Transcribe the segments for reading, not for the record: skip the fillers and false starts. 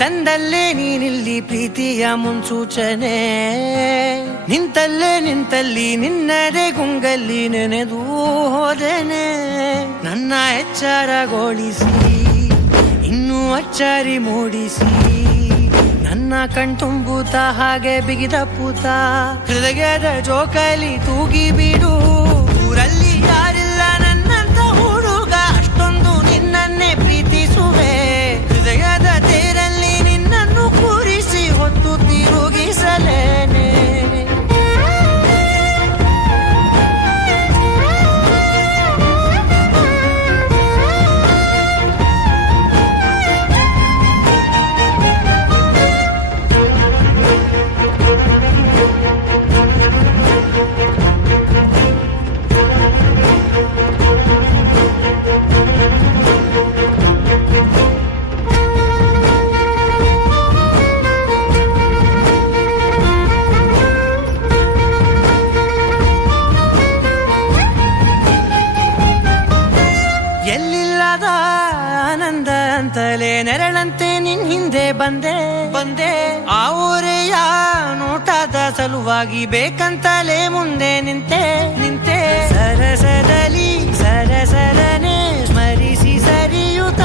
ತಂದಲ್ಲೇ ನೀನಿಲ್ಲಿ ಪ್ರೀತಿಯ ಮುನ್ಸೂಚನೆ, ನಿಂತಲ್ಲಿ ನಿನ್ನದೇ ಗುಂಗಲ್ಲಿ ನೆನೆದು ಹೋದೆನೆ. ನನ್ನ ಎಚ್ಚರಗೊಳಿಸಿ ಇನ್ನೂ ಅಚ್ಚರಿ ಮೂಡಿಸಿ, ನನ್ನ ಕಣ್ತುಂಬುತ್ತ ಹಾಗೆ ಬಿಗಿದ ಪೂತ, ಹೃದಯದ ಜೋಕಾಲಿ ತೂಗಿ ಬಿಡು. ಊರಲ್ಲಿ ಯಾರಿಲ್ಲ ನನ್ನಂತ ಹುಡುಗ, ಅಷ್ಟೊಂದು ನಿನ್ನನ್ನೇ ಪ್ರೀತಿಸುವೆ. ಹೃದಯದ ತೇರಲ್ಲಿ ನಿನ್ನನ್ನು ಕೂರಿಸಿ ಹೊತ್ತು ತಿರುಗಿಸಲೇನೆ. ಎಲ್ಲಿಲ್ಲದ ಆನಂದ ಅಂತಲೇ ನೆರಳಂತೆ ನಿನ್ ಹಿಂದೆ ಬಂದೆ. ಆ ಊರೆಯ ನೋಟದ ಸಲುವಾಗಿ ಬೇಕಂತಲೇ ಮುಂದೆ ನಿಂತೆ. ಸರಸದಲ್ಲಿ ಸರಸರನೆ ಸ್ಮರಿಸಿ ಸರಿಯುತ್ತ,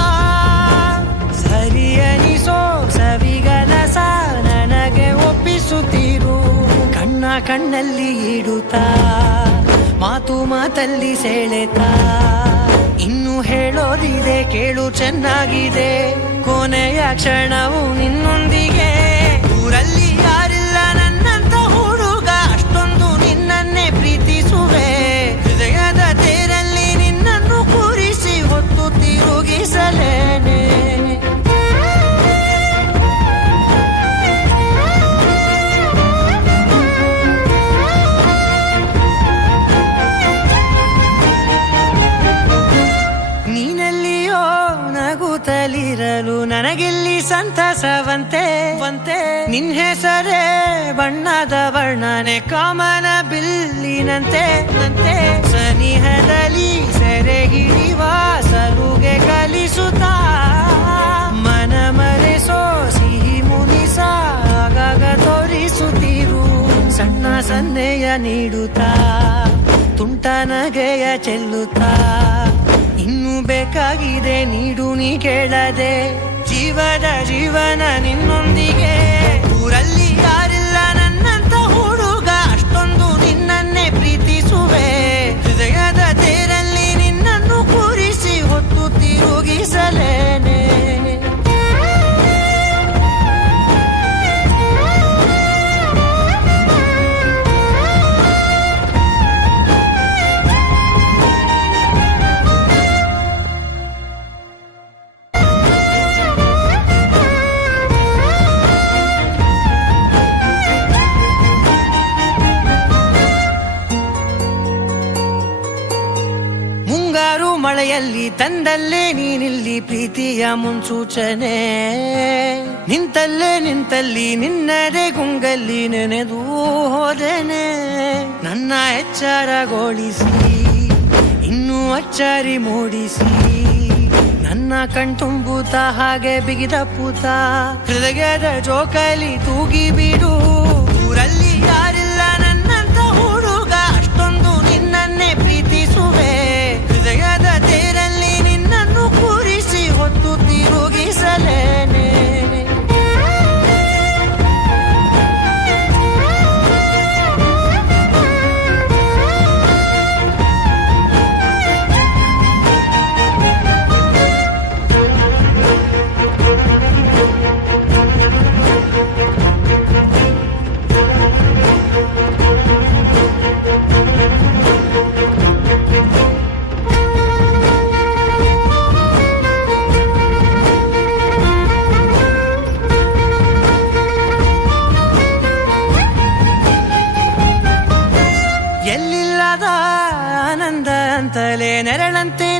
ಸರಿಯನಿಸೋ ಸವಿಗಲಸ ನನಗೆ ಒಪ್ಪಿಸುತ್ತೀರು. ಕಣ್ಣಲ್ಲಿ ಇಡುತ್ತಾ, ಮಾತಲ್ಲಿ ಸೆಳೆತಾ, ಇನ್ನು ಹೇಳೋದಿದೆ ಕೇಳು ಚೆನ್ನಾಗಿದೆ. ಕೊನೆಯ ಕ್ಷಣವು ನಿನ್ನೊಂದಿಗೆ. ಊರಲ್ಲಿ ಯಾರಿಲ್ಲ ನನ್ನಂತ ಹುಡುಗ, ಅಷ್ಟೊಂದು ನಿನ್ನನ್ನೇ ಪ್ರೀತಿಸುವೆ. ಹೃದಯದ ತೇರಲ್ಲಿ ನಿನ್ನನ್ನು ಕೂರಿಸಿ ಹೊತ್ತು ತಿರುಗಿಸಲೇನೆ. ನಗುತ್ತಲಿರಲು ನನಗಿಲ್ಲಿ ಸಂತಸವಂತೆ. ನಿನ್ ಹೆಸರೇ ಬಣ್ಣದ ವರ್ಣನೆ, ಕಾಮನ ಬಿಲ್ಲಿನಂತೆ. ಸನಿಹದಲ್ಲಿ ಸೆರೆ ಹಿಡಿಯುವ ಸಲುಗೆ ಕಲಿಸುತ್ತಾ, ಮನ ಮರೆಸೋ ಸಿಹಿ ಮುನಿಸ ಆಗಾಗ ತೋರಿಸುತ್ತಿರು. ಸಣ್ಣ ಸನ್ನೆಯ ನೀಡುತ್ತಾ, ತುಂಟ ನಗೆಯ ಚೆಲ್ಲುತ್ತಾ, ಇನ್ನು ಬೇಕಾಗಿದೆ ನೀಡು ನೀ ಕೇಳದೆ. ಜೀವನ ನಿನ್ನೊಂದಿಗೆ. ಊರಲ್ಲಿ ಯಾರಿಲ್ಲ ನನ್ನಂತ ಹುಡುಗ, ಅಷ್ಟೊಂದು ನಿನ್ನನ್ನೇ ಪ್ರೀತಿಸುವೆ. ಹೃದಯದ ತೇರಲ್ಲಿ ನಿನ್ನನ್ನು ಕೂರಿಸಿ ಹೊತ್ತು ತಿರುಗಿಸಲೇನೆ. ಮುಂಗಾರು ಮಳೆಯಲ್ಲಿ ತಂದಲ್ಲೇ ನೀನಿಲ್ಲಿ ಪ್ರೀತಿಯ ಮುನ್ಸೂಚನೆ, ನಿಂತಲ್ಲಿ ನಿನ್ನದೇ ಗುಂಗಲ್ಲಿ ನೆನೆದು ಹೋದೆನೆ. ನನ್ನ ಎಚ್ಚರಗೊಳಿಸಿ ಇನ್ನೂ ಅಚ್ಚರಿ ಮೂಡಿಸಿ, ನನ್ನ ಕಣ್ತುಂಬುತ್ತ ಹಾಗೆ ಬಿಗಿದ ಪೂತ, ಹೃದಯದ ಜೋಕಾಲಿ ತೂಗಿ ಬಿಡು. ಊರಲ್ಲಿ ಯಾರಿಲ್ಲ ನನ್ನಂತ ಹುಡುಗ, ಅಷ್ಟೊಂದು ನಿನ್ನನ್ನೇ ಪ್ರೀತಿಸುವೆ. ಹೃದಯದ ತೇರಲ್ಲಿ ನಿನ್ನನ್ನು ಕೂರಿಸಿ ಹೊತ್ತು ತಿರುಗಿಸಲೇನೆ. ಎಲ್ಲಿಲ್ಲದ ಆನಂದ ಅಂತಲೇ ನೆರಳಂತೆ